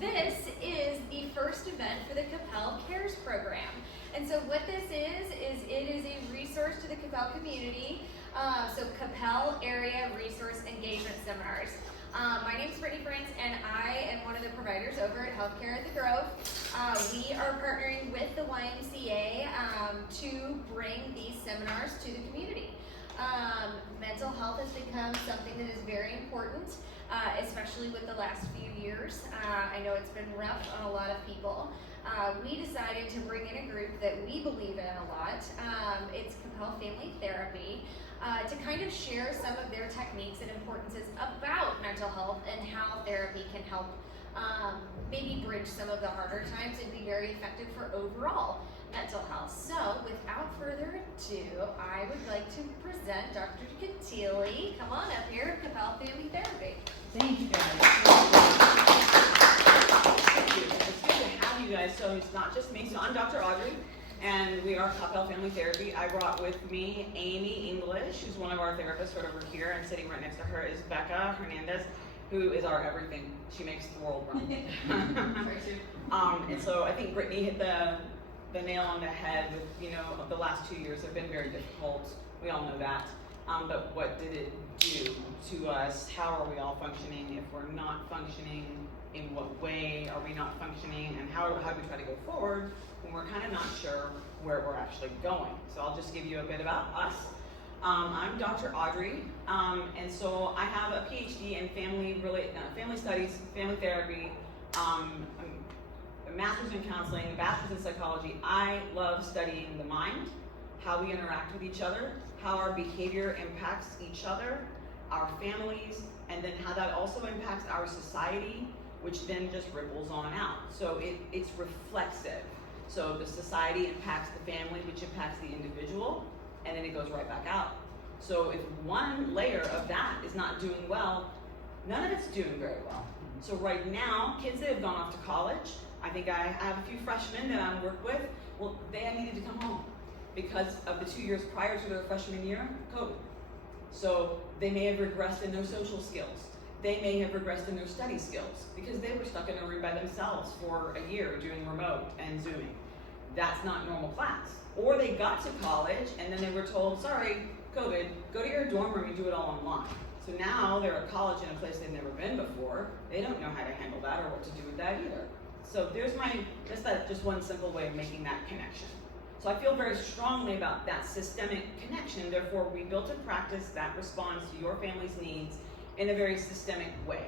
This is the first event for the Coppell Cares program. And so what this is it is a resource to the Coppell community. So Coppell Area Resource Engagement Seminars. My name is Brittany Prince, and I am one of the providers over at Healthcare at the Grove. We are partnering with the YMCA to bring these seminars to the community. Mental health has become something that is very important, especially with the last few years. I know it's been rough on a lot of people. We decided to bring in a group that we believe in a lot. It's Coppell Family Therapy, to kind of share some of their techniques and importances about mental health and how therapy can help maybe bridge some of the harder times and be very effective for overall mental health. So without further ado, I would like to present Dr. Katili. Come on up here, Coppell Family Therapy. Thank you guys. Thank you. It's good to have you guys. So it's not just me. So I'm Dr. Audrey, and we are Coppell Family Therapy. I brought with me Amy English, who's one of our therapists right over here, and sitting right next to her is Becca Hernandez, who is our everything. She makes the world run. And so I think Brittany hit the nail on the head with, the last 2 years have been very difficult. We all know that. But what did it do to us? How are we all functioning? If we're not functioning, in what way are we not functioning? And how do we try to go forward when we're kind of not sure where we're actually going? So I'll just give you a bit about us. I'm Dr. Audrey, and so I have a PhD in family studies, family therapy, a master's in counseling, a bachelor's in psychology. I love studying the mind, how we interact with each other, how our behavior impacts each other, our families, and then how that also impacts our society, which then just ripples on out. So it's reflexive. So the society impacts the family, which impacts the individual, and then it goes right back out. So if one layer of that is not doing well, none of it's doing very well. So right now, kids that have gone off to college, I think I have a few freshmen that I work with, well, they needed to come home because of the 2 years prior to their freshman year, COVID. So they may have regressed in their social skills. They may have regressed in their study skills because they were stuck in a room by themselves for a year doing remote and Zooming. That's not normal class. Or they got to college and then they were told, sorry, COVID, go to your dorm room and do it all online. So now they're at college in a place they've never been before. They don't know how to handle that or what to do with that either. So there's just one simple way of making that connection. So I feel very strongly about that systemic connection. Therefore, we built a practice that responds to your family's needs in a very systemic way.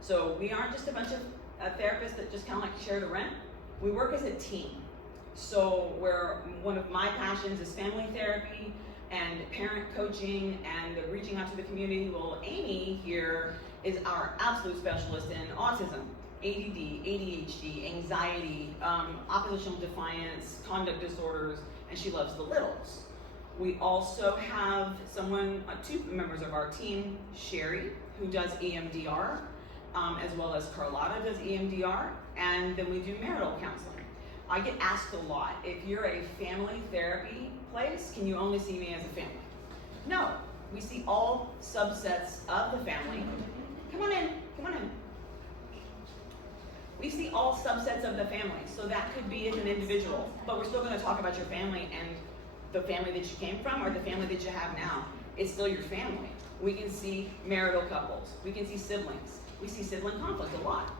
So we aren't just a bunch of therapists that just kind of like share the rent. We work as a team. So where one of my passions is family therapy and parent coaching and reaching out to the community. Well, Amy here is our absolute specialist in autism, ADD, ADHD, anxiety, oppositional defiance, conduct disorders, and she loves the littles. We also have two members of our team, Sherry, who does EMDR, as well as Carlotta does EMDR, and then we do marital counseling. I get asked a lot, if you're a family therapy place, can you only see me as a family? No, we see all subsets of the family. Come on in. We see all subsets of the family, so that could be as an individual, but we're still going to talk about your family and the family that you came from or the family that you have now. It's still your family. We can see marital couples. We can see siblings. We see sibling conflict a lot.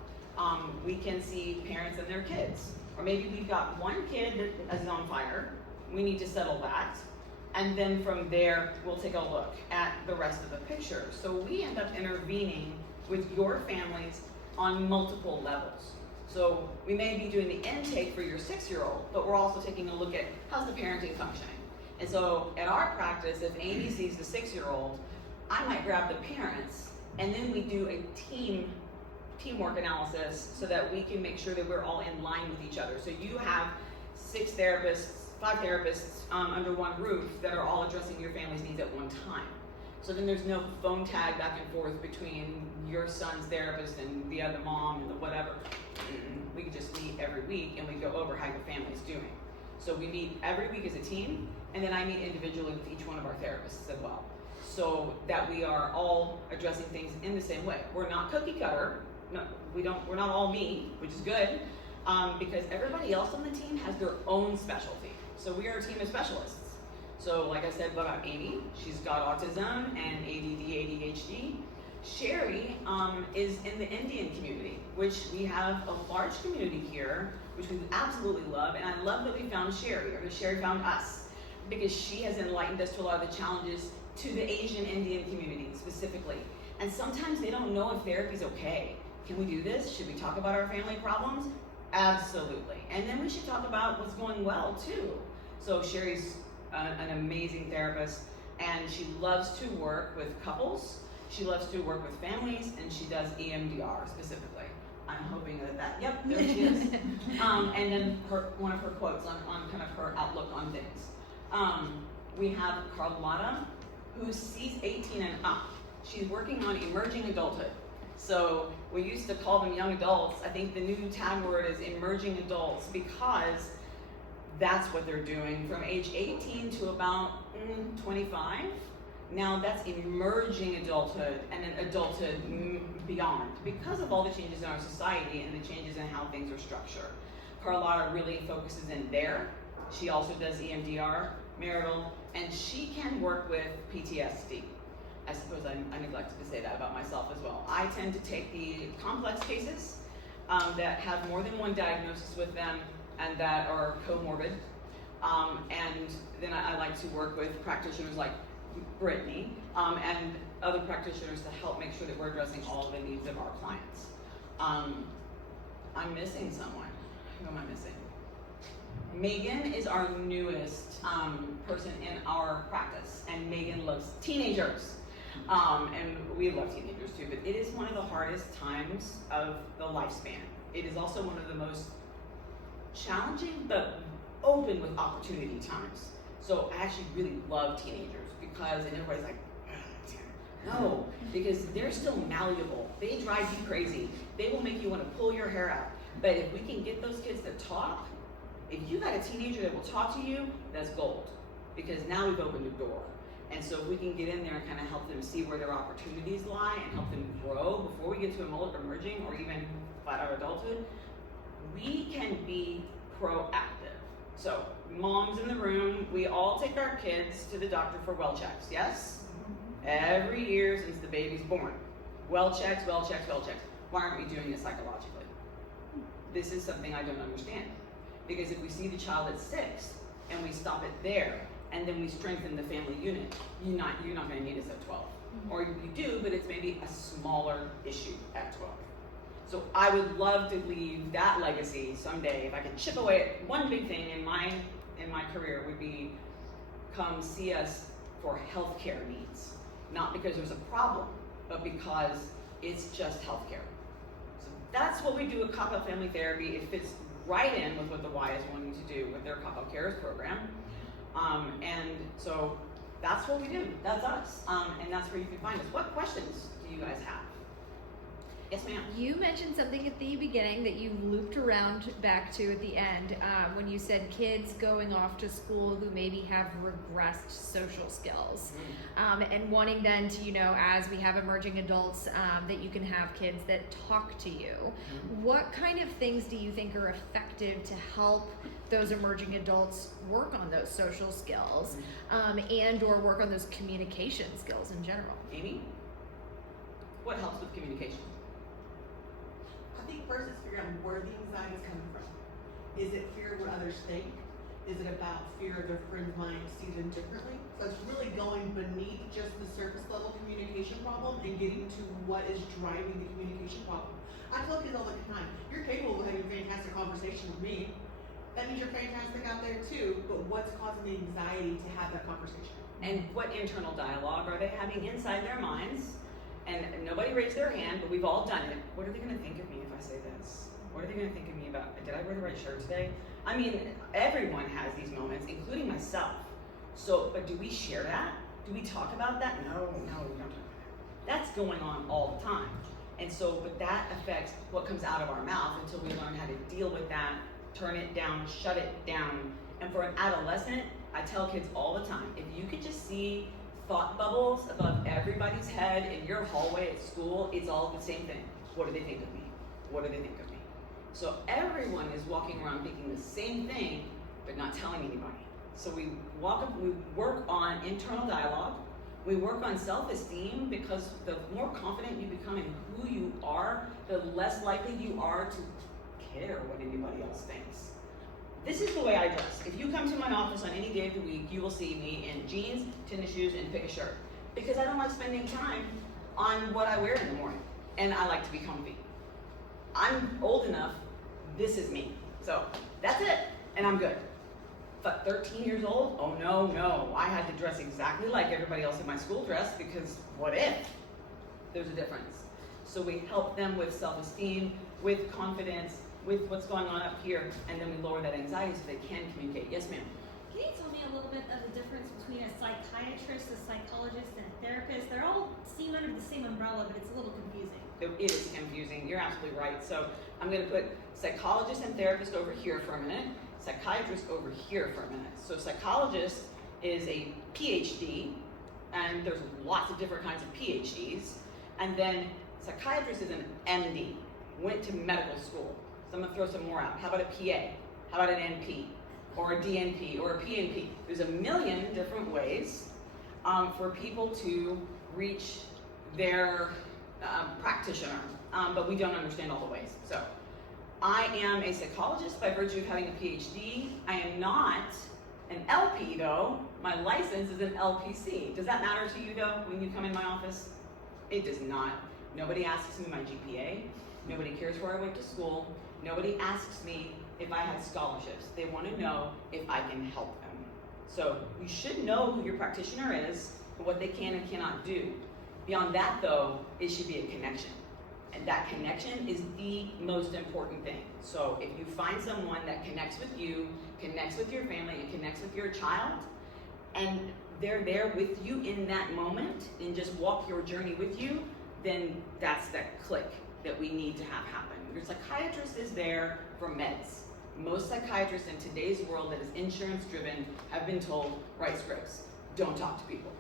We can see parents and their kids. Or maybe we've got one kid that is on fire. We need to settle that. And then from there, we'll take a look at the rest of the picture. So we end up intervening with your families on multiple levels. So we may be doing the intake for your 6-year-old, but we're also taking a look at how's the parenting functioning. And so at our practice, if Amy sees the 6-year-old, I might grab the parents, and then we do a teamwork analysis so that we can make sure that we're all in line with each other. So you have 5 therapists under one roof that are all addressing your family's needs at one time. So then there's no phone tag back and forth between your son's therapist and the other mom and the whatever. We just meet every week and we go over how your family's doing. So we meet every week as a team, and then I meet individually with each one of our therapists as well, so that we are all addressing things in the same way. We're not cookie cutter. no, we're not all me, which is good, because everybody else on the team has their own specialty. So we are a team of specialists. So like I said about Amy, she's got autism and ADD, ADHD. Sherry is in the Indian community, which we have a large community here, which we absolutely love. And I love that we found Sherry, or that Sherry found us, because she has enlightened us to a lot of the challenges to the Asian Indian community specifically. And sometimes they don't know if therapy is okay. Can we do this? Should we talk about our family problems? Absolutely. And then we should talk about what's going well too. So Sherry's an amazing therapist, and she loves to work with couples. She loves to work with families, and she does EMDR specifically. I'm hoping that yep, there she is. And then one of her quotes on kind of her outlook on things. We have Carlotta, who's C18 and up. She's working on emerging adulthood. So we used to call them young adults. I think the new tag word is emerging adults, because that's what they're doing from age 18 to about 25. Now that's emerging adulthood and an adulthood beyond, because of all the changes in our society and the changes in how things are structured. Carlotta really focuses in there. She also does EMDR, marital, and she can work with PTSD. I suppose I neglected to say that about myself as well. I tend to take the complex cases that have more than one diagnosis with them and that are comorbid. And then I like to work with practitioners like Brittany and other practitioners to help make sure that we're addressing all of the needs of our clients. I'm missing someone. Who am I missing? Megan is our newest person in our practice, and Megan loves teenagers. And we love teenagers too, but it is one of the hardest times of the lifespan. It is also one of the most challenging, but open with opportunity times. So I actually really love teenagers, because, and everybody's like, no, because they're still malleable. They drive you crazy. They will make you want to pull your hair out. But if we can get those kids to talk, if you got a teenager that will talk to you, that's gold, because now we've opened a door. And so if we can get in there and kind of help them see where their opportunities lie and help them grow before we get to emerging or even flat out adulthood, we can be proactive. So moms in the room, we all take our kids to the doctor for well checks, yes? Every year since the baby's born. Well checks, well checks, well checks. Why aren't we doing it psychologically? This is something I don't understand. Because if we see the child at 6 and we stop it there, and then we strengthen the family unit, you're not going to need us at 12. Or you do, but it's maybe a smaller issue at 12. So I would love to leave that legacy someday. If I could chip away at one big thing in my career, would be come see us for healthcare needs. Not because there's a problem, but because it's just healthcare. So that's what we do at Coppell Family Therapy. It fits right in with what the Y is wanting to do with their Coppell Cares program. And so that's what we do. That's us. And that's where you can find us. What questions do you guys have? Yes, ma'am. You mentioned something at the beginning that you looped around back to at the end when you said kids going off to school who maybe have regressed social skills and wanting then to, as we have emerging adults, that you can have kids that talk to you. What kind of things do you think are effective to help those emerging adults work on those social skills and or work on those communication skills in general? Amy, what helps with communication? I think first is figure out where the anxiety is coming from. Is it fear of what others think? Is it about fear of their friend's mind sees them differently? So it's really going beneath just the surface level communication problem and getting to what is driving the communication problem. I tell kids all the time, you're capable of having a fantastic conversation with me. That means you're fantastic out there too, but what's causing the anxiety to have that conversation? And what internal dialogue are they having inside their minds? And nobody raised their hand, but we've all done it. What are they going to think of me if I say this? What are they going to think of me about, did I wear the right shirt today? I mean, everyone has these moments, including myself. So, but do we share that? Do we talk about that? No, we don't talk about that. That's going on all the time. And so, but that affects what comes out of our mouth until we learn how to deal with that, turn it down, shut it down. And for an adolescent, I tell kids all the time, if you could just see thought bubbles above everybody's head in your hallway at school, it's all the same thing. What do they think of me? What do they think of me? So everyone is walking around thinking the same thing, but not telling anybody. So we work on internal dialogue. We work on self-esteem, because the more confident you become in who you are, the less likely you are to care what anybody else thinks. This is the way I dress. If you come to my office on any day of the week, you will see me in jeans, tennis shoes, and pick a shirt. Because I don't like spending time on what I wear in the morning, and I like to be comfy. I'm old enough, this is me. So that's it, and I'm good. But 13 years old, oh no, I had to dress exactly like everybody else in my school dressed, because what if? There's a difference. So we help them with self-esteem, with confidence, with what's going on up here, and then we lower that anxiety so they can communicate. Yes, ma'am? Can you tell me a little bit of the difference between a psychiatrist, a psychologist, and a therapist? They're all seem under the same umbrella, but it's a little confusing. It is confusing. You're absolutely right. So I'm going to put psychologist and therapist over here for a minute, psychiatrist over here for a minute. So psychologist is a PhD, and there's lots of different kinds of PhDs. And then psychiatrist is an MD, went to medical school. So I'm going to throw some more out. How about a PA? How about an NP? Or a DNP? Or a PNP? There's a million different ways for people to reach their practitioner, but we don't understand all the ways. So I am a psychologist by virtue of having a PhD. I am not an LP though. My license is an LPC. Does that matter to you though when you come in my office? It does not. Nobody asks me my GPA. Nobody cares where I went to school. Nobody asks me if I had scholarships. They want to know if I can help them. So you should know who your practitioner is and what they can and cannot do. Beyond that though, it should be a connection. And that connection is the most important thing. So if you find someone that connects with you, connects with your family, and connects with your child, and they're there with you in that moment and just walk your journey with you, then that's that click that we need to have happen. Your psychiatrist is there for meds. Most psychiatrists in today's world that is insurance driven have been told, write scripts, don't talk to people.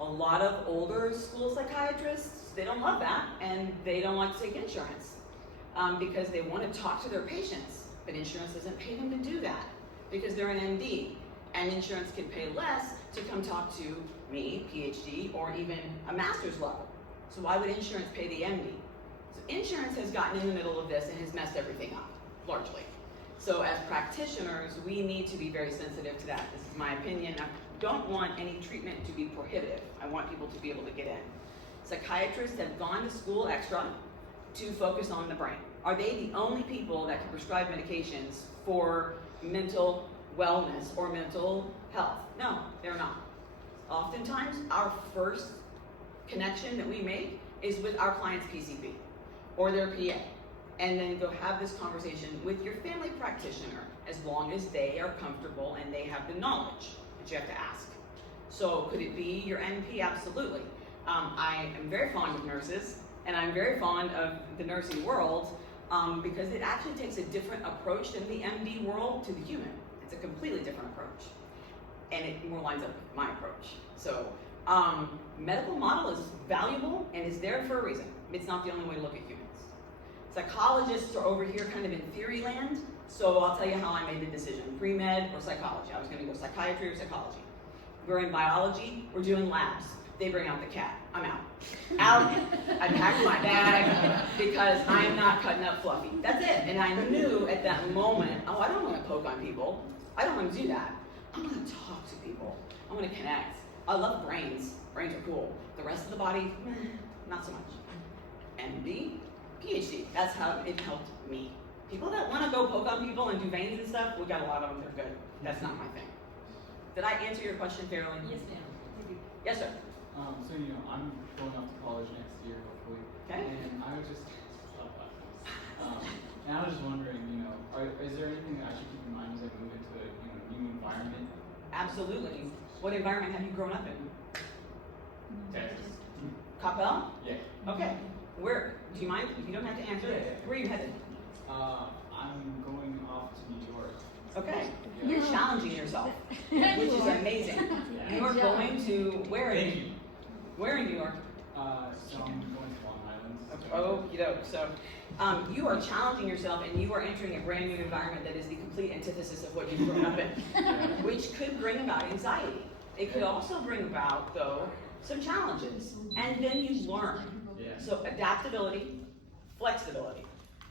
A lot of older school psychiatrists, they don't love that, and they don't like to take insurance because they want to talk to their patients, but insurance doesn't pay them to do that because they're an MD, and insurance can pay less to come talk to me, PhD, or even a master's level. So why would insurance pay the MD? So insurance has gotten in the middle of this and has messed everything up, largely. So as practitioners, we need to be very sensitive to that. This is my opinion. I don't want any treatment to be prohibitive. I want people to be able to get in. Psychiatrists have gone to school extra to focus on the brain. Are they the only people that can prescribe medications for mental wellness or mental health? No, they're not. Oftentimes, our first connection that we make is with our client's PCP or their PA. And then go have this conversation with your family practitioner as long as they are comfortable and they have the knowledge that you have to ask. So could it be your NP? Absolutely. I am very fond of nurses, and I'm very fond of the nursing world because it actually takes a different approach than the MD world to the human. It's a completely different approach, and it more lines up with my approach. So medical model is valuable and is there for a reason. It's not the only way to look at humans. Psychologists are over here kind of in theory land, so I'll tell you how I made the decision, pre-med or psychology. I was gonna go psychiatry or psychology. We're in biology, we're doing labs. They bring out the cat, I'm out. Out, I packed my bag because I am not cutting up fluffy. That's it, and I knew at that moment, oh, I don't wanna poke on people. I don't wanna do that. I'm gonna talk to people. I wanna connect. I love brains. Brains are cool. The rest of the body, not so much. MD, PhD, that's how it helped me. People that want to go poke on people and do veins and stuff, we got a lot of them that are good. That's not my thing. Did I answer your question fairly? Yes, ma'am. Yes, sir. So I'm going off to college next year, hopefully. Okay. And I was just and I was just wondering, is there anything that I should keep in mind as I move into a new environment? Absolutely. What environment have you grown up in? Texas. Coppell? Yeah. Okay. Where? Do you mind? You don't have to answer it. Yeah. Where are you headed? I'm going off to New York. Okay. Yeah. You're challenging yourself, which is amazing. Yeah. You are going to where in Thank you. Where in New York? So I'm going to Long Island. Okie doke. So, you are challenging yourself and you are entering a brand new environment that is the complete antithesis of what you've grown up in, which could bring about anxiety. It could also bring about, though, some challenges. And then you learn. Yeah. So, adaptability, flexibility.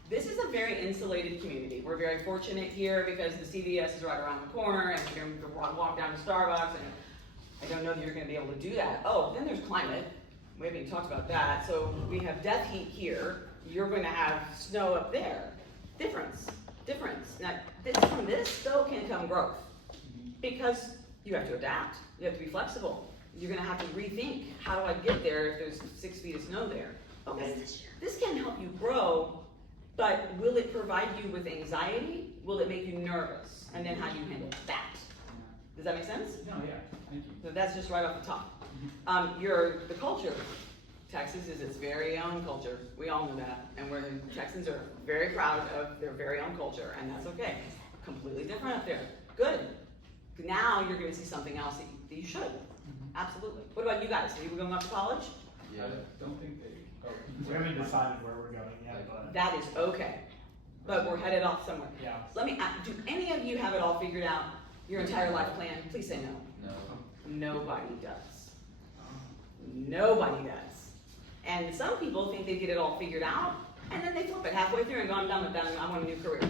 This is a very insulated community. We're very fortunate here because the CVS is right around the corner and you can walk down to Starbucks, and I don't know that you're going to be able to do that. Oh, then there's climate. We haven't even talked about that. So we have death heat here. You're going to have snow up there. Difference. Now, from this, though, can come growth. Because you have to adapt. You have to be flexible. You're going to have to rethink, how do I get there if there's 6 feet of snow there? Okay, this can help you grow, but will it provide you with anxiety? Will it make you nervous? And then how do you handle that? Does that make sense? No, yeah, thank you. So that's just right off the top. The culture, Texas is its very own culture. We all know that. And Texans are very proud of their very own culture, and that's okay. Completely different up there. Good. Now you're going to see something else that you should. Absolutely. What about you guys? Are you going off to college? Yeah. I don't think they. Oh, We haven't decided where we're going yet, but That is okay. But we're headed off somewhere. yeah. Let me, do any of you have it all figured out? Your entire life plan? Please say no. No. Nobody does. Nobody does. And some people think they get it all figured out, and then they flip it halfway through and go, I'm done with that, and I want a new career.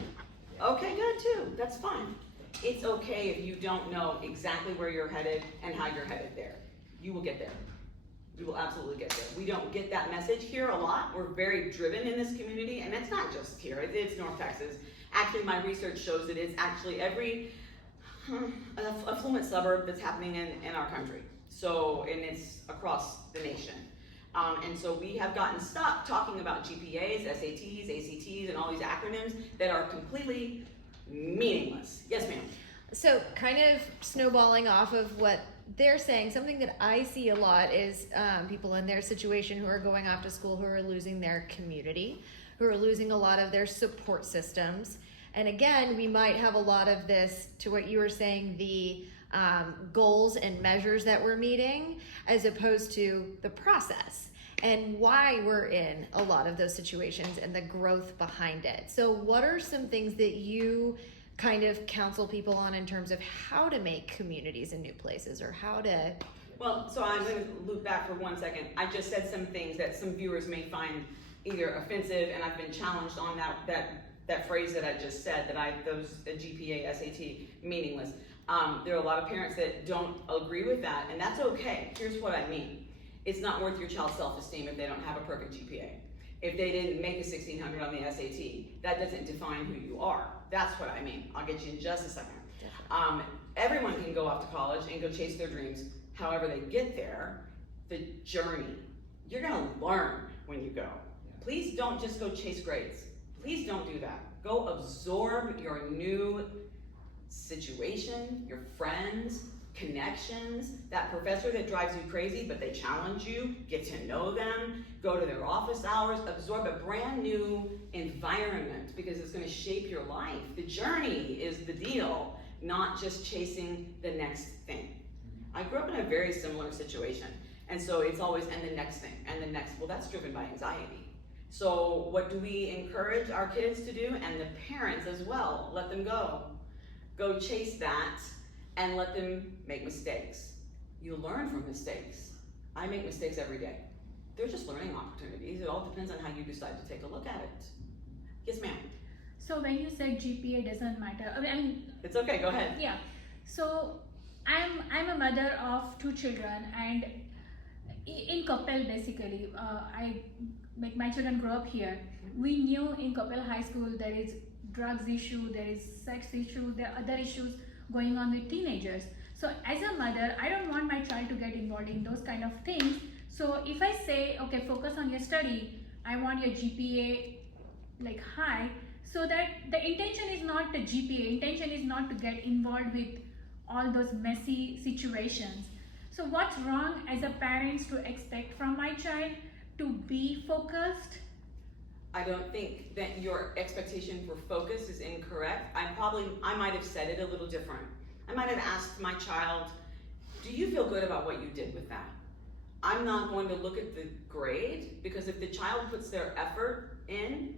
Okay, good too. That's fine. It's okay if you don't know exactly where you're headed and how you're headed there. You will get there. You will absolutely get there. We don't get that message here a lot. We're very driven in this community, and it's not just here. It's North Texas. Actually, my research shows that it's actually every affluent suburb that's happening in our country. So, and it's across the nation. And so we have gotten stuck talking about GPAs, SATs, ACTs, and all these acronyms that are completely meaningless. Yes, ma'am. So kind of snowballing off of what they're saying, something that I see a lot is people in their situation who are going off to school who are losing their community, who are losing a lot of their support systems. And again, we might have a lot of this, to what you were saying, the goals and measures that we're meeting, as opposed to the process and why we're in a lot of those situations and the growth behind it. So what are some things that you kind of counsel people on in terms of how to make communities in new places, or how to? Well, so I'm going to loop back for 1 second. I just said some things that some viewers may find either offensive, and I've been challenged on that phrase that I just said, that those GPA, SAT, meaningless. There are a lot of parents that don't agree with that, and that's okay. Here's what I mean. It's not worth your child's self-esteem if they don't have a perfect GPA. If they didn't make a 1600 on the SAT, that doesn't define who you are. That's what I mean. I'll get you in just a second. Everyone can go off to college and go chase their dreams. However they get there, the journey, you're gonna learn when you go. Please don't just go chase grades. Please don't do that. Go absorb your new situation, your friends, connections, that professor that drives you crazy but they challenge you, get to know them, go to their office hours, absorb a brand new environment, because it's going to shape your life. The journey is the deal, not just chasing the next thing. I grew up in a very similar situation, and so it's always, and the next thing, and the next, well, that's driven by anxiety. So what do we encourage our kids to do, and the parents as well? Let them go chase that, and let them make mistakes. You learn from mistakes. I make mistakes every day. They're just learning opportunities. It all depends on how you decide to take a look at it. Yes, ma'am. So when you said GPA doesn't matter, I mean, It's okay, go ahead. yeah. So I'm a mother of 2 children, and in Coppell basically, my children grow up here. We knew in Coppell High School there is drugs issue, there is sex issue, there are other issues going on with teenagers. So as a mother, I don't want my child to get involved in those kind of things. So if I say, okay, focus on your study, I want your GPA like high, so that the intention is not the GPA, intention is not to get involved with all those messy situations. So what's wrong as a parent to expect from my child to be focused? I don't think that your expectation for focus is incorrect. I might have said it a little different. I might have asked my child, do you feel good about what you did with that? I'm not going to look at the grade, because if the child puts their effort in,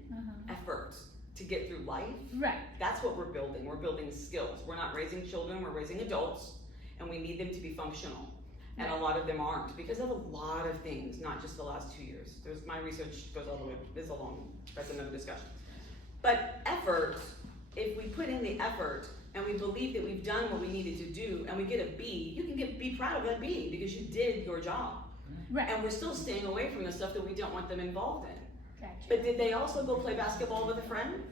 effort to get through life, Right. that's what we're building. We're building skills. We're not raising children, we're raising adults, and we need them to be functional. And a lot of them aren't, because of a lot of things, not just the last 2 years. My research goes all the way, that's another discussion. But effort, if we put in the effort, and we believe that we've done what we needed to do, and we get a B, you can be proud of that B, because you did your job. Right. And we're still staying away from the stuff that we don't want them involved in. Gotcha. But did they also go play basketball with a friend?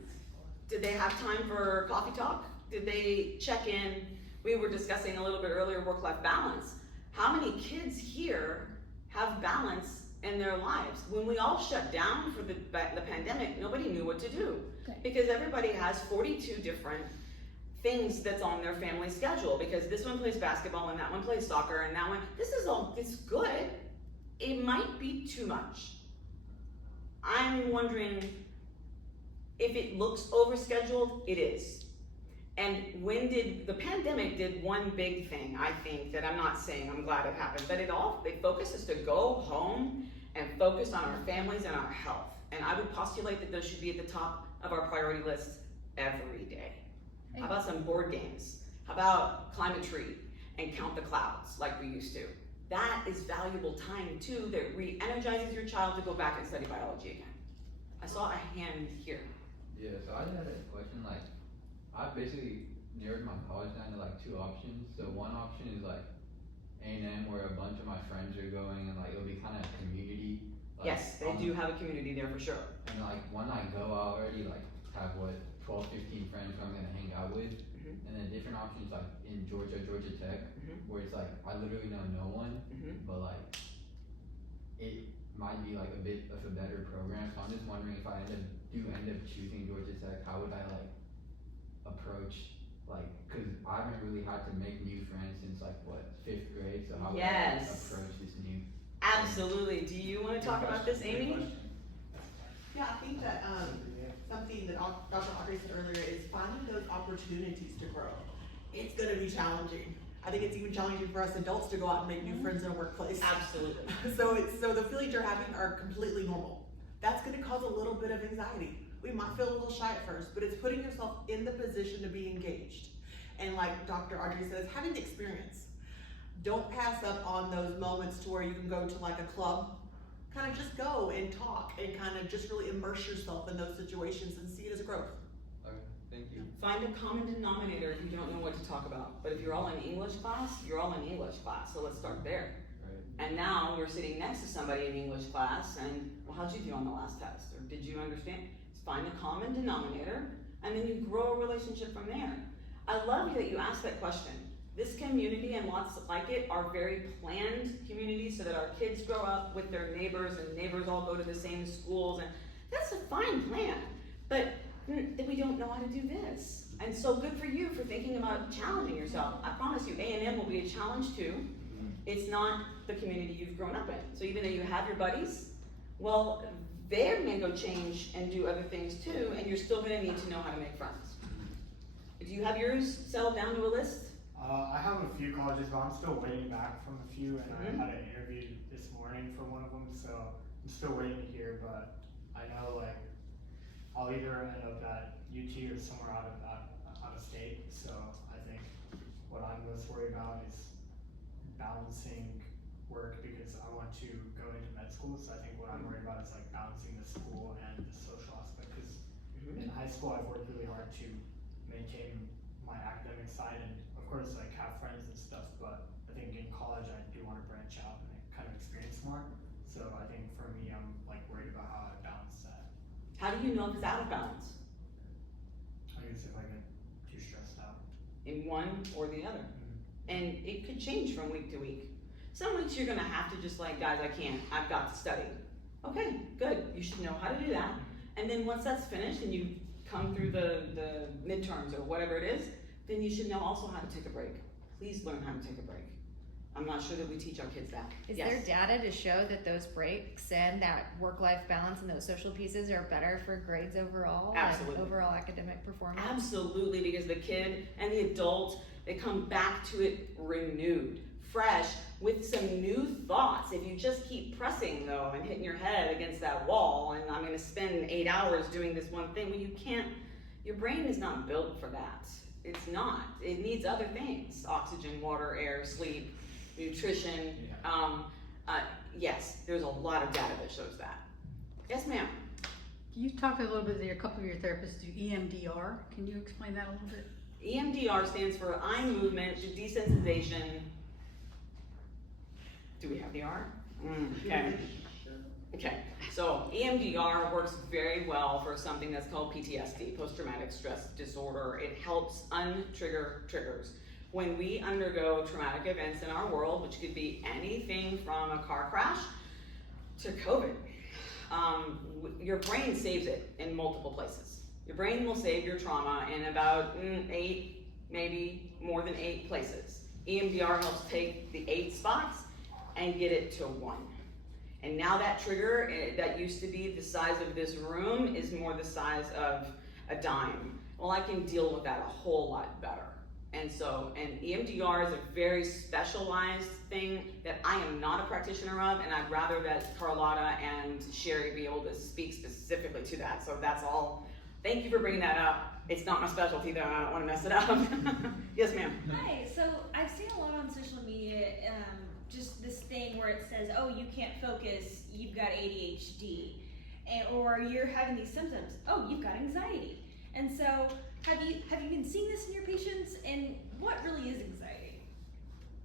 Did they have time for coffee talk? Did they check in? We were discussing a little bit earlier work-life balance. How many kids here have balance in their lives? When we all shut down for the pandemic, nobody knew what to do. Okay. Because everybody has 42 different things that's on their family schedule, because this one plays basketball and that one plays soccer and that one, it's good. It might be too much. I'm wondering if it looks overscheduled. It is. And the pandemic did one big thing, I think, that I'm not saying I'm glad it happened, but they focused us to go home and focus on our families and our health. And I would postulate that those should be at the top of our priority list every day. How about some board games? How about climb a tree and count the clouds like we used to? That is valuable time too, that re-energizes your child to go back and study biology again. I saw a hand here. Yeah, so I just had a question, like, I basically narrowed my college down to like 2 options. So one option is like A&M, where a bunch of my friends are going, and like it'll be kind of community. Like, Yes, they do have a community there for sure. And like when I go, I already like have 12, 15 friends who I'm gonna hang out with. And then different options like in Georgia Tech, where it's like I literally know no one, but like it might be like a bit of a better program. So I'm just wondering if I end up choosing Georgia Tech, how would I like approach, like, cause I haven't really had to make new friends since like 5th grade. So how would I approach this new? Absolutely. Do you want to talk about this, Amy? Yeah, I think that something that Dr. Audrey said earlier is finding those opportunities to grow. It's gonna be challenging. I think it's even challenging for us adults to go out and make new friends in a workplace. Absolutely. So the feelings you're having are completely normal. That's gonna cause a little bit of anxiety. We might feel a little shy at first, but it's putting yourself in the position to be engaged. And like Dr. Audrey says, having the experience. Don't pass up on those moments to where you can go to like a club. Kind of just go and talk and kind of just really immerse yourself in those situations and see it as growth. Okay, thank you. Find a common denominator if you don't know what to talk about. But if you're all in English class, you're all in English class. So let's start there. Right. And now we're sitting next to somebody in English class, and well, how'd you do on the last test? Or did you understand? Find a common denominator, and then you grow a relationship from there. I love that you asked that question. This community and lots like it are very planned communities so that our kids grow up with their neighbors, and neighbors all go to the same schools, and that's a fine plan. But then we don't know how to do this. And so good for you for thinking about challenging yourself. I promise you, A&M will be a challenge too. It's not the community you've grown up in. So even though you have your buddies, well, they're gonna go change and do other things too, and you're still gonna need to know how to make friends. Do you have yours settled down to a list? I have a few colleges, but I'm still waiting back from a few, and I had an interview this morning for one of them, so I'm still waiting to hear, but I know like I'll either end up at UT or somewhere out of state, so I think what I'm most worried about is balancing work, because I want to go into med school, so I think what I'm worried about is like balancing the school and the social aspect, because in high school I've worked really hard to maintain my academic side and of course like have friends and stuff, but I think in college I do want to branch out and kind of experience more. So I think for me, I'm like worried about how I balance that. How do you know if it's out of balance? I guess if I get too stressed out. In one or the other. And it could change from week to week. Some weeks you're gonna have to just like, guys, I can't, I've got to study. Okay, good, you should know how to do that. And then once that's finished and you come through the midterms or whatever it is, then you should know also how to take a break. Please learn how to take a break. I'm not sure that we teach our kids that. Is Yes. there data to show that those breaks and that work-life balance and those social pieces are better for grades overall Absolutely. and overall academic performance? Absolutely, because the kid and the adult, they come back to it renewed, fresh, with some new thoughts. If you just keep pressing though and hitting your head against that wall and I'm gonna spend 8 hours doing this one thing, well, you can't, your brain is not built for that. It's not. It needs other things: oxygen, water, air, sleep, nutrition. Yes, there's a lot of data that shows that. Yes, ma'am. You talked a little bit that a couple of your therapists do EMDR. Can you explain that a little bit? EMDR stands for eye movement desensitization. Do we have the R? Okay. Okay. So EMDR works very well for something that's called PTSD, post-traumatic stress disorder. It helps untrigger triggers. When we undergo traumatic events in our world, which could be anything from a car crash to COVID, your brain saves it in multiple places. Your brain will save your trauma in about 8, maybe more than 8 places. EMDR helps take the 8 spots and get it to 1. And now that trigger that used to be the size of this room is more the size of a dime. Well, I can deal with that a whole lot better. And EMDR is a very specialized thing that I am not a practitioner of, and I'd rather that Carlotta and Sherry be able to speak specifically to that. So that's all. Thank you for bringing that up. It's not my specialty though, I don't want to mess it up. Yes, ma'am. Hi, so I've seen a lot on social media, just this thing where it says, oh, you can't focus, you've got ADHD, or you're having these symptoms, oh, you've got anxiety. And so, have you been seeing this in your patients, and what really is anxiety?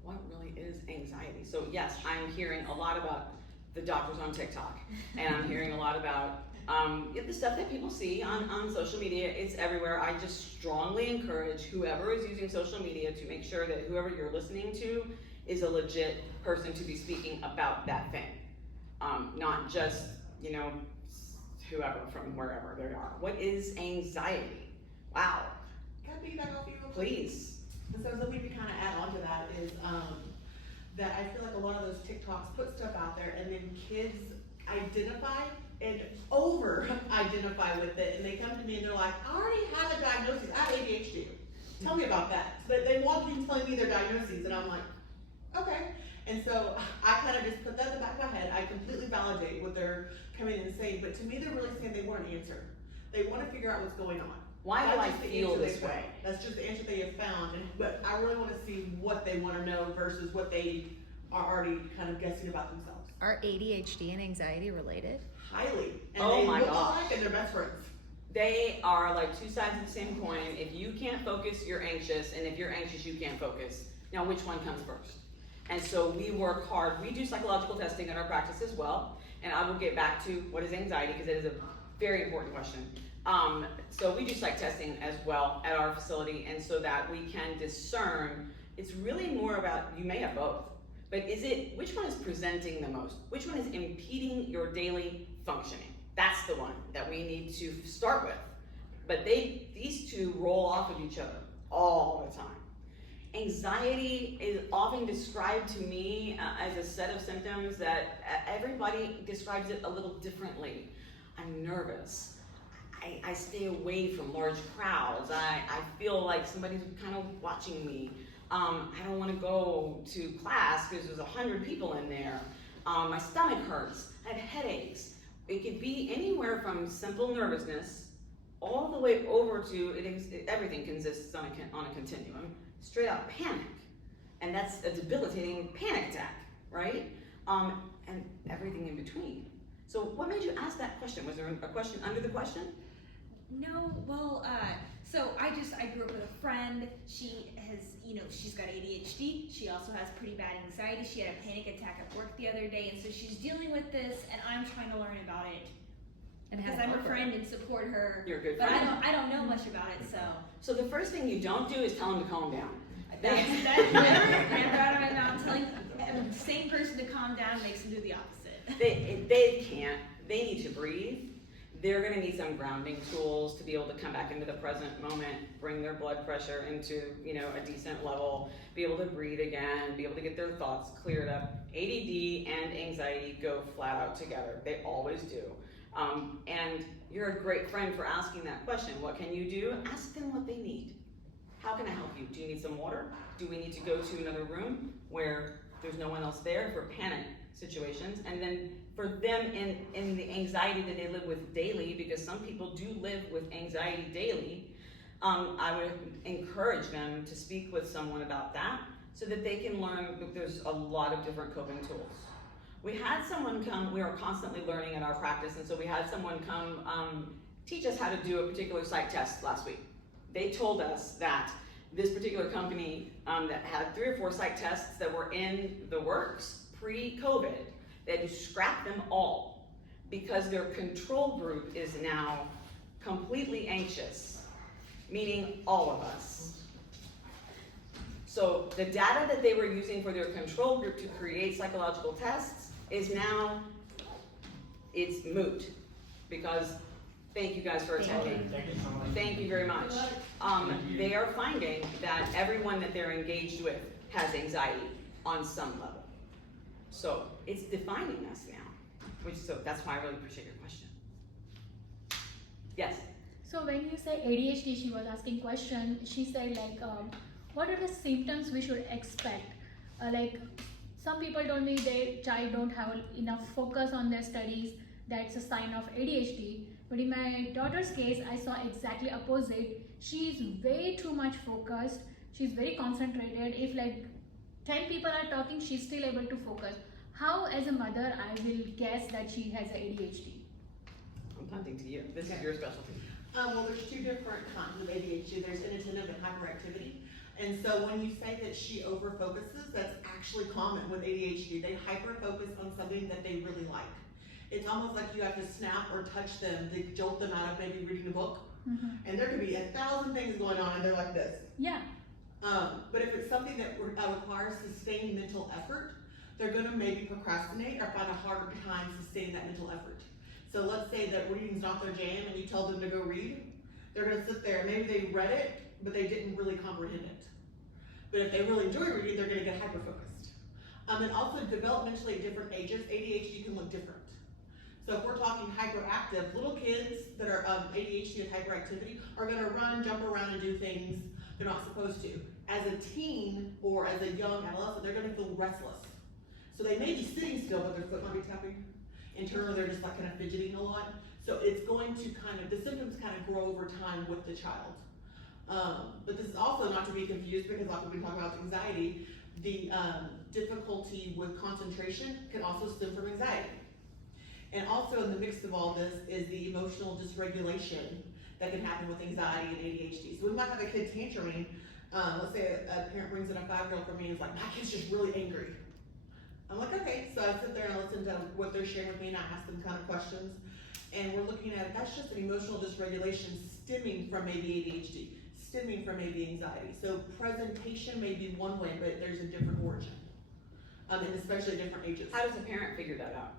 What really is anxiety? So yes, I'm hearing a lot about the doctors on TikTok, and I'm hearing a lot about the stuff that people see on social media. It's everywhere. I just strongly encourage whoever is using social media to make sure that whoever you're listening to is a legit person to be speaking about that thing. Not just, whoever from wherever they are. What is anxiety? Wow. Can I piggyback off you real quick? Please. So something to kind of add on to that is that I feel like a lot of those TikToks put stuff out there and then kids identify and over-identify with it, and they come to me and they're like, I already have a diagnosis, I have ADHD. Tell me about that. So they walk in telling me their diagnoses, and I'm like, okay. And so I kind of just put that in the back of my head. I completely validate what they're coming in and saying, but to me they're really saying they want an answer. They want to figure out what's going on. Why do I feel this way? That's just the answer they have found, but I really want to see what they want to know versus what they are already kind of guessing about themselves. Are ADHD and anxiety related? Highly. And Oh they my look gosh. alike and they're best friends. They are like two sides of the same coin. If you can't focus, you're anxious, and if you're anxious, you can't focus. Now, which one comes first? And so we work hard. We do psychological testing in our practice as well, and I will get back to what is anxiety because it is a very important question. So we do psych testing as well at our facility, and so that we can discern. It's really more about, you may have both, but which one is presenting the most? Which one is impeding your daily functioning? That's the one that we need to start with. But these two roll off of each other all the time. Anxiety is often described to me as a set of symptoms that everybody describes it a little differently. I'm nervous. I stay away from large crowds. I feel like somebody's kind of watching me. I don't want to go to class because there's 100 people in there. My stomach hurts. I have headaches. It could be anywhere from simple nervousness all the way over to everything consists on a continuum, straight out panic. And that's a debilitating panic attack, right? And everything in between. So what made you ask that question? Was there a question under the question? No, well, so I grew up with a friend. She has, she's got ADHD. She also has pretty bad anxiety. She had a panic attack at work the other day, and so she's dealing with this, and I'm trying to learn about it. And because I'm a friend and support her. You're a good but friend. I don't know much about it, so. So the first thing you don't do is tell them to calm down. That's never out of my mouth. Telling the same person to calm down makes them do the opposite. They can't. They need to breathe. They're going to need some grounding tools to be able to come back into the present moment, bring their blood pressure into, a decent level, be able to breathe again, be able to get their thoughts cleared up. ADD and anxiety go flat out together. They always do. And you're a great friend for asking that question. What can you do? Ask them what they need. How can I help you? Do you need some water? Do we need to go to another room where There's no one else there for panic situations. And then for them in the anxiety that they live with daily, because some people do live with anxiety daily, I would encourage them to speak with someone about that so that they can learn that there's a lot of different coping tools. We had someone come, we are constantly learning in our practice, and so we had someone come teach us how to do a particular psych test last week. They told us that this particular company that had 3 or 4 psych tests that were in the works pre-COVID, they had to scrap them all because their control group is now completely anxious, meaning all of us. So the data that they were using for their control group to create psychological tests is now, it's moot, because thank you guys for attending. Thank you so much. Thank you very much. They are finding that everyone that they're engaged with has anxiety on some level. So it's defining us now, so that's why I really appreciate your question. Yes? So when you say ADHD, she was asking question, she said like, what are the symptoms we should expect? Like some people told me their child don't have enough focus on their studies, that's a sign of ADHD. But in my daughter's case, I saw exactly opposite. She's way too much focused. She's very concentrated. If like 10 people are talking, she's still able to focus. How, as a mother, I will guess that she has ADHD? I'm punting to you. This is your specialty. Well, there's 2 different kinds of ADHD. There's inattentive and hyperactivity. And so when you say that she overfocuses, that's actually common with ADHD. They hyperfocus on something that they really like. It's almost like you have to snap or touch them to jolt them out of maybe reading a book. Mm-hmm. And there could be 1,000 things going on and they're like this. Yeah. But if it's something that requires sustained mental effort, they're gonna maybe procrastinate or find a harder time sustaining that mental effort. So let's say that reading's not their jam and you tell them to go read, they're gonna sit there, maybe they read it, but they didn't really comprehend it. But if they really enjoy reading, they're gonna get hyper-focused. And also developmentally at different ages, ADHD can look different. So if we're talking hyperactive, little kids that are ADHD and hyperactivity are gonna run, jump around and do things they're not supposed to. As a teen or as a young adolescent, they're gonna feel restless. So they may be sitting still, but their foot might be tapping. Internally, they're just like kind of fidgeting a lot. So it's going to the symptoms kind of grow over time with the child. But this is also not to be confused because like we've been talking about anxiety, the difficulty with concentration can also stem from anxiety. And also in the mix of all this is the emotional dysregulation that can happen with anxiety and ADHD. So we might have a kid tantruming. Let's say a parent brings in a 5-year-old for me and is like, my kid's just really angry. I'm like, okay, so I sit there and I listen to what they're sharing with me and I ask them kind of questions. And we're looking at, that's just an emotional dysregulation stemming from maybe ADHD, stemming from maybe anxiety. So presentation may be one way, but there's a different origin. And especially at different ages. How does a parent figure that out?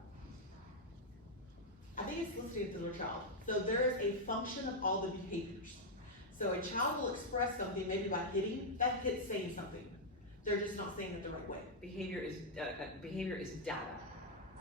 I think it's listening to their child. So there is a function of all the behaviors. So a child will express something maybe by hitting, that hit's saying something. They're just not saying it the right way. Behavior is data.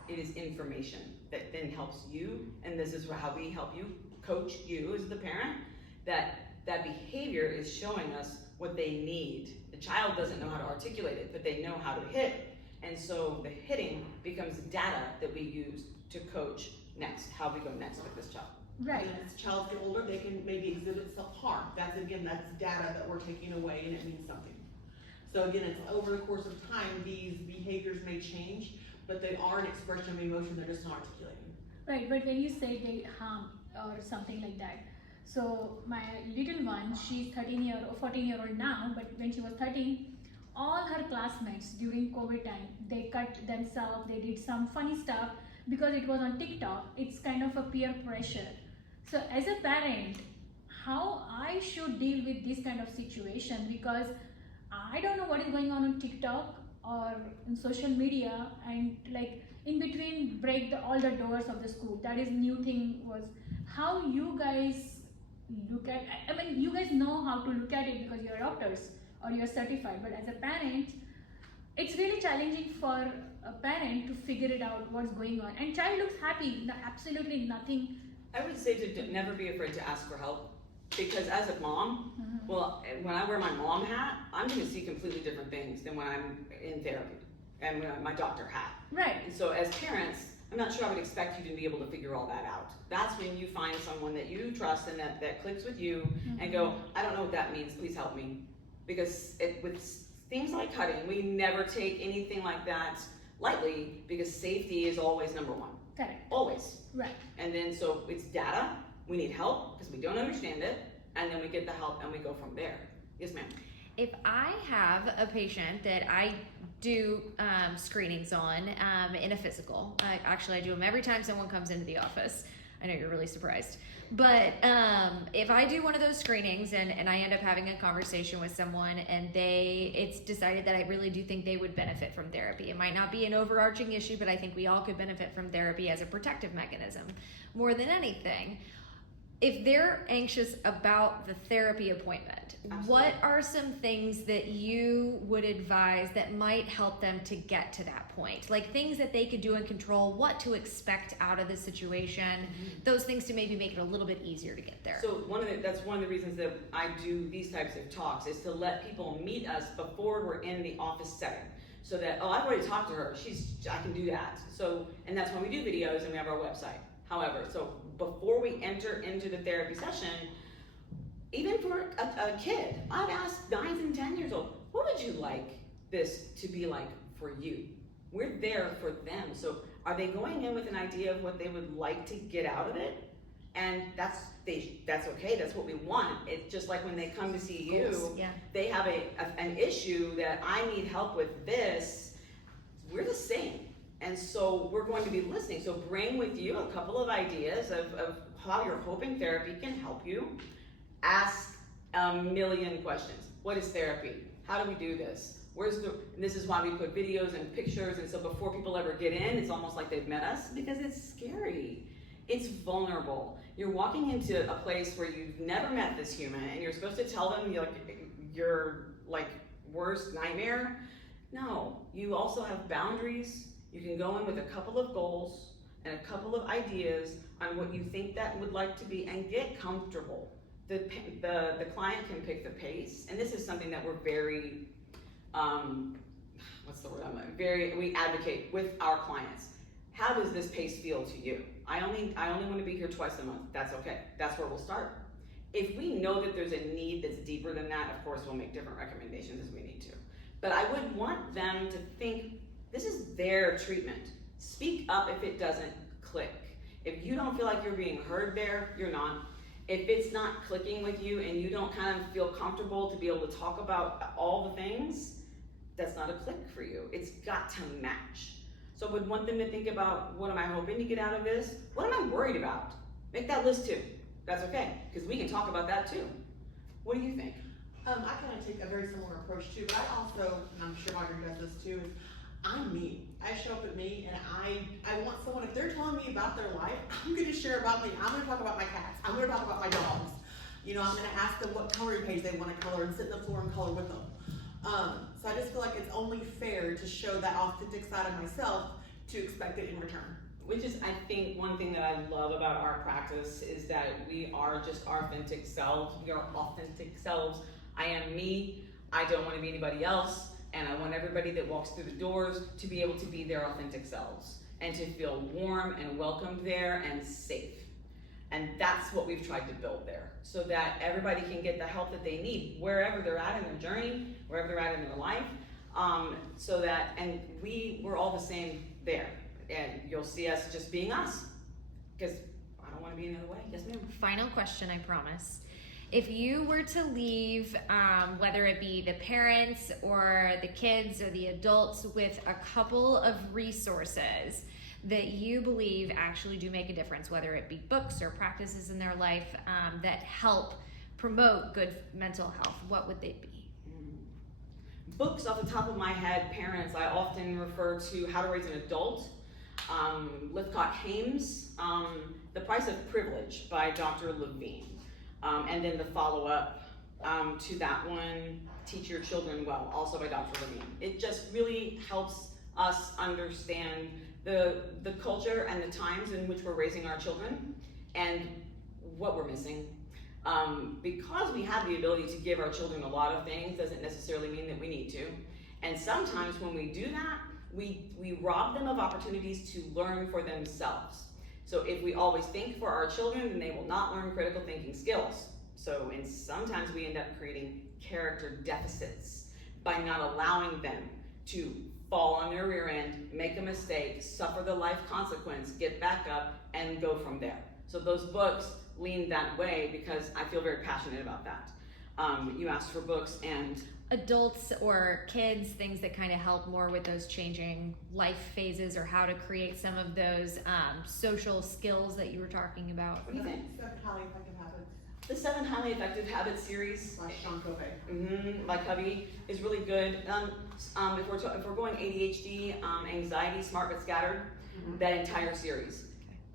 It is information that then helps you, and this is how we help you, coach you as the parent, that behavior is showing us what they need. The child doesn't know how to articulate it, but they know how to hit. And so the hitting becomes data that we use to coach next, how we go next with this child. Right. And as child get older, they can maybe exhibit self-harm. That's data that we're taking away and it means something. So again, it's over the course of time, these behaviors may change, but they are an expression of emotion, they're just not articulating. Right, but when you say they harm or something like that, so my little one, she's 14-year-old now, but when she was 13, all her classmates during COVID time, they cut themselves, they did some funny stuff because it was on TikTok. It's kind of a peer pressure. So as a parent, how I should deal with this kind of situation, because I don't know what is going on TikTok or in social media, and like in between break all the doors of the school. That is new thing was how you guys look at, I mean you guys know how to look at it because you're doctors or you're certified, but as a parent, it's really challenging for a parent to figure it out what's going on. And child looks happy, absolutely nothing. I would say to never be afraid to ask for help, because as a mom, well, when I wear my mom hat, I'm going to see completely different things than when I'm in therapy. and my doctor hat. Right. And so as parents, I'm not sure I would expect you to be able to figure all that out. That's when you find someone that you trust and that clicks with you and go, I don't know what that means, please help me. Because with things like cutting, we never take anything like that lightly because safety is always number one. Correct. Always. Right. And then so it's data, we need help because we don't understand it, and then we get the help and we go from there. Yes, ma'am. If I have a patient that I do screenings on in a physical, actually I do them every time someone comes into the office. I know you're really surprised. But if I do one of those screenings and I end up having a conversation with someone and it's decided that I really do think they would benefit from therapy. It might not be an overarching issue, but I think we all could benefit from therapy as a protective mechanism more than anything. If they're anxious about the therapy appointment, Absolutely. What are some things that you would advise that might help them to get to that point? Like things that they could do and control, what to expect out of the situation, those things to maybe make it a little bit easier to get there. So that's one of the reasons that I do these types of talks is to let people meet us before we're in the office setting. So that, I've already talked to her, I can do that. So, and that's when we do videos and we have our website. However, so before we enter into the therapy session, even for a kid, I've asked 9 and 10 years old, what would you like this to be like for you? We're there for them. So are they going in with an idea of what they would like to get out of it? And that's okay, that's what we want. It's just like when they come to see you, Yeah. they have an issue that I need help with this, we're the same. And so we're going to be listening. So bring with you a couple of ideas of how you're hoping therapy can help you. Ask a million questions. What is therapy? How do we do this? And this is why we put videos and pictures, and so before people ever get in, it's almost like they've met us because it's scary. It's vulnerable. You're walking into a place where you've never met this human and you're supposed to tell them your worst nightmare. No, you also have boundaries. You can go in with a couple of goals and a couple of ideas on what you think that would like to be and get comfortable. The client can pick the pace, and this is something that we're very, we advocate with our clients. How does this pace feel to you? I only want to be here twice a month. That's okay. That's where we'll start. If we know that there's a need that's deeper than that, of course we'll make different recommendations as we need to. But I would want them to think this is their treatment. Speak up if it doesn't click. If you don't feel like you're being heard there, you're not. If it's not clicking with you and you don't kind of feel comfortable to be able to talk about all the things, that's not a click for you. It's got to match. So I would want them to think about, what am I hoping to get out of this? What am I worried about? Make that list too. That's okay, because we can talk about that too. What do you think? I kind of take a very similar approach too, but I also, and I'm sure Margaret does this too, is I'm me. I show up at me and I want someone, if they're telling me about their life, I'm gonna share about me. I'm gonna talk about my cats. I'm gonna talk about my dogs. I'm gonna ask them what coloring page they wanna color and sit in the floor and color with them. So I just feel like it's only fair to show that authentic side of myself to expect it in return. Which is, I think, one thing that I love about our practice is that we are just our authentic selves. We are authentic selves. I am me. I don't want to be anybody else. And I want everybody that walks through the doors to be able to be their authentic selves and to feel warm and welcomed there and safe. And that's what we've tried to build there, so that everybody can get the help that they need wherever they're at in their journey, wherever they're at in their life. And we're all the same there. And you'll see us just being us, because I don't want to be any other way. Yes, ma'am. Final question, I promise. If you were to leave, whether it be the parents or the kids or the adults, with a couple of resources that you believe actually do make a difference, whether it be books or practices in their life that help promote good mental health, what would they be? Books off the top of my head, parents, I often refer to How to Raise an Adult, Lithcott-Hames, The Price of Privilege by Dr. Levine. And then the follow-up to that one, Teach Your Children Well, also by Dr. Levine. It just really helps us understand the culture and the times in which we're raising our children and what we're missing. Because we have the ability to give our children a lot of things doesn't necessarily mean that we need to. And sometimes when we do that, we rob them of opportunities to learn for themselves. So if we always think for our children, then they will not learn critical thinking skills. So, and sometimes we end up creating character deficits by not allowing them to fall on their rear end, make a mistake, suffer the life consequence, get back up, and go from there. So those books lean that way because I feel very passionate about that. You asked for books and adults or kids, things that kind of help more with those changing life phases, or how to create some of those social skills that you were talking about. What do you think? 7 highly effective habits. The 7 Highly Effective Habits series By Sean Coppell. by Covey is really good. If we're going ADHD, anxiety, smart but scattered, that entire series,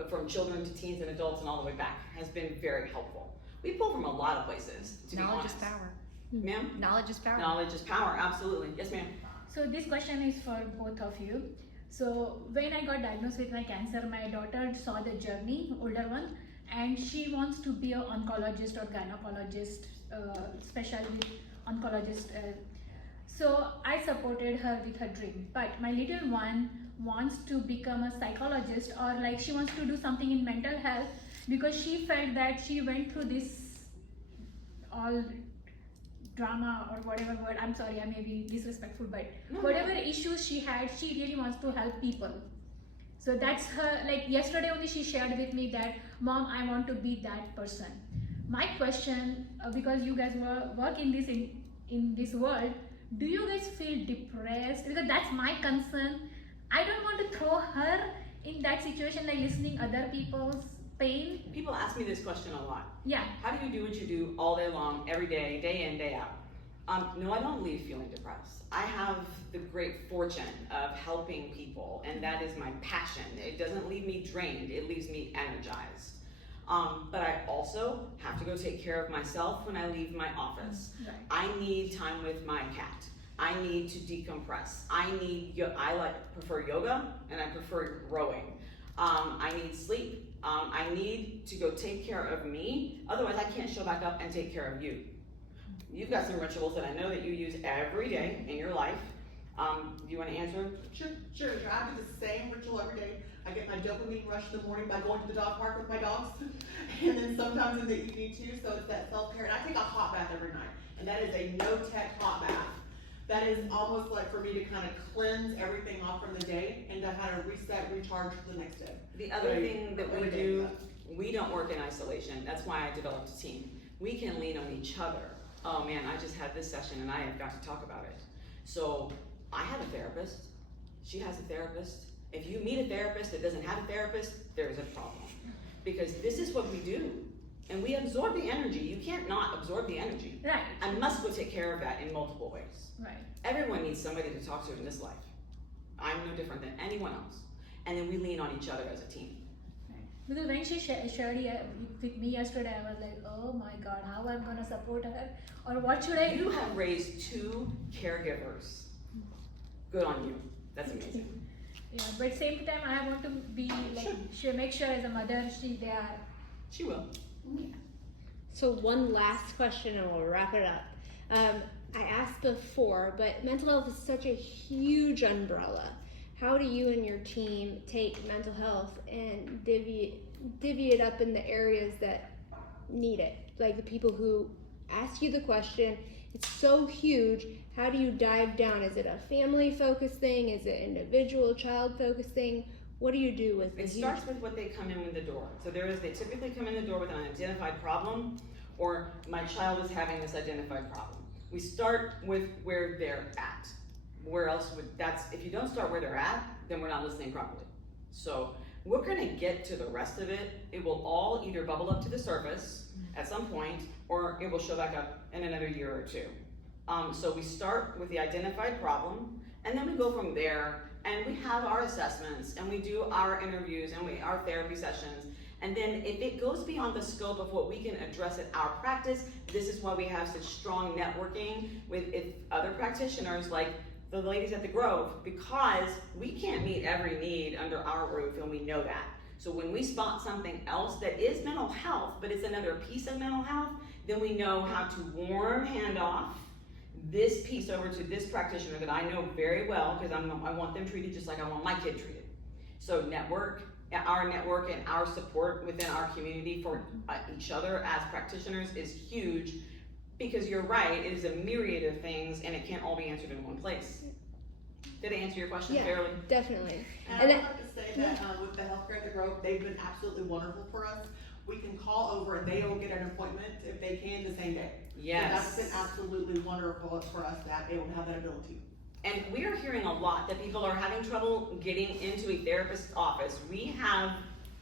from children to teens and adults and all the way back, has been very helpful. We pull from a lot of places, to be Knowledge honest. is power. Ma'am? Knowledge is power. Knowledge is power, absolutely. Yes, ma'am. So this question is for both of you. So when I got diagnosed with my cancer, my daughter saw the journey, older one, and she wants to be an oncologist or gynecologist, specialty oncologist. So I supported her with her dream. But my little one wants to become a psychologist, or like she wants to do something in mental health, because she felt that she went through this all drama or whatever word, I'm sorry, I may be disrespectful, but whatever issues she had, she really wants to help people. So that's her, like yesterday only she shared with me that, Mom, I want to be that person. My question, because you guys work in this world, do you guys feel depressed? Because that's my concern. I don't want to throw her in that situation, like listening other people's pain. People ask me this question a lot. Yeah. How do you do what you do all day long, every day, day in, day out? No, I don't leave feeling depressed. I have the great fortune of helping people, and that is my passion. It doesn't leave me drained, it leaves me energized. But I also have to go take care of myself when I leave my office. Right. I need time with my cat. I need to decompress. I prefer yoga, and I prefer rowing. I need sleep. I need to go take care of me. Otherwise, I can't show back up and take care of you. You've got some rituals that I know that you use every day in your life. You want to answer? Sure. I do the same ritual every day. I get my dopamine rush in the morning by going to the dog park with my dogs, and then sometimes in the evening too. So it's that self-care. And I take a hot bath every night, and that is a no-tech hot bath. That is almost like for me to kind of cleanse everything off from the day and to kind of reset, recharge for the next day. The other thing that we do, we don't work in isolation. That's why I developed a team. We can lean on each other. Oh man, I just had this session and I have got to talk about it. So I have a therapist. She has a therapist. If you meet a therapist that doesn't have a therapist, there is a problem. Because this is what we do. And we absorb the energy. You can't not absorb the energy. Right. I must go take care of that in multiple ways. Right. Everyone needs somebody to talk to in this life. I'm no different than anyone else. And then we lean on each other as a team. Right. Because when she shared it with me yesterday, I was like, oh my God, how I'm going to support her? Or what should I do? You have raised 2 caregivers. Good on you. That's amazing. Yeah, but same time, I want to be like, make sure as a mother, they are. She will. Yeah. So one last question and we'll wrap it up. I asked before, but mental health is such a huge umbrella. How do you and your team take mental health and divvy it up in the areas that need it? Like the people who ask you the question, it's so huge. How do you dive down? Is it a family focused thing? Is it individual child focused thing? What do you do with the It starts with what they come in with the door. So they typically come in the door with an identified problem, or my child is having this identified problem. We start with where they're at. Where else if you don't start where they're at, then we're not listening properly. So we're gonna get to the rest of it. It will all either bubble up to the surface at some point, or it will show back up in another year or 2. So we start with the identified problem, and then we go from there, and we have our assessments, and we do our interviews, and our therapy sessions. And then if it goes beyond the scope of what we can address in our practice, this is why we have such strong networking with other practitioners like the ladies at the Grove, because we can't meet every need under our roof, and we know that. So when we spot something else that is mental health, but it's another piece of mental health, then we know how to warm hand off, this piece over to this practitioner that I know very well, because I want them treated just like I want my kid treated. So our network and our support within our community for each other as practitioners is huge, because you're right, it is a myriad of things and it can't all be answered in one place. Did I answer your question fairly? Definitely. And I would like to say that with the healthcare at the Grove, they've been absolutely wonderful for us. We can call over and they will get an appointment if they can the same day. Yes. So that's been absolutely wonderful for us to be able to have that ability. And we are hearing a lot that people are having trouble getting into a therapist's office. We have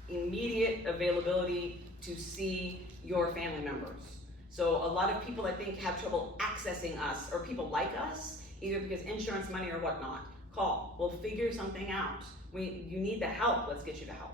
immediate availability to see your family members. So a lot of people, I think, have trouble accessing us, or people like us, either because insurance money or whatnot. Call, we'll figure something out. You need the help, let's get you the help.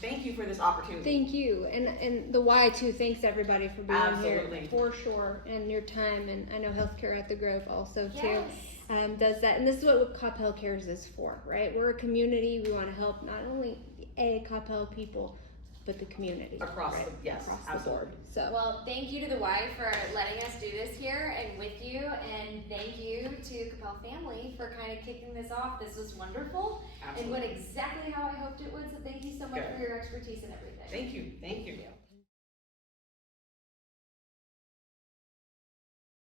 Thank you for this opportunity. Thank you, and the Y too. Thanks everybody for being Absolutely. here for sure, and your time. And I know Healthcare at the Grove also too Yes. does that. And this is what Coppell Cares is for, right? We're a community. We want to help not only Coppell people, but the community Across right? yes, across absolutely. the board. So Well, thank you to the Y for letting us do this here and with you, and thank you to Coppell family for kind of kicking this off. This was wonderful and Absolutely. went exactly how I hoped it would, so thank you so much Good. for your expertise and everything. Thank you. Thank you.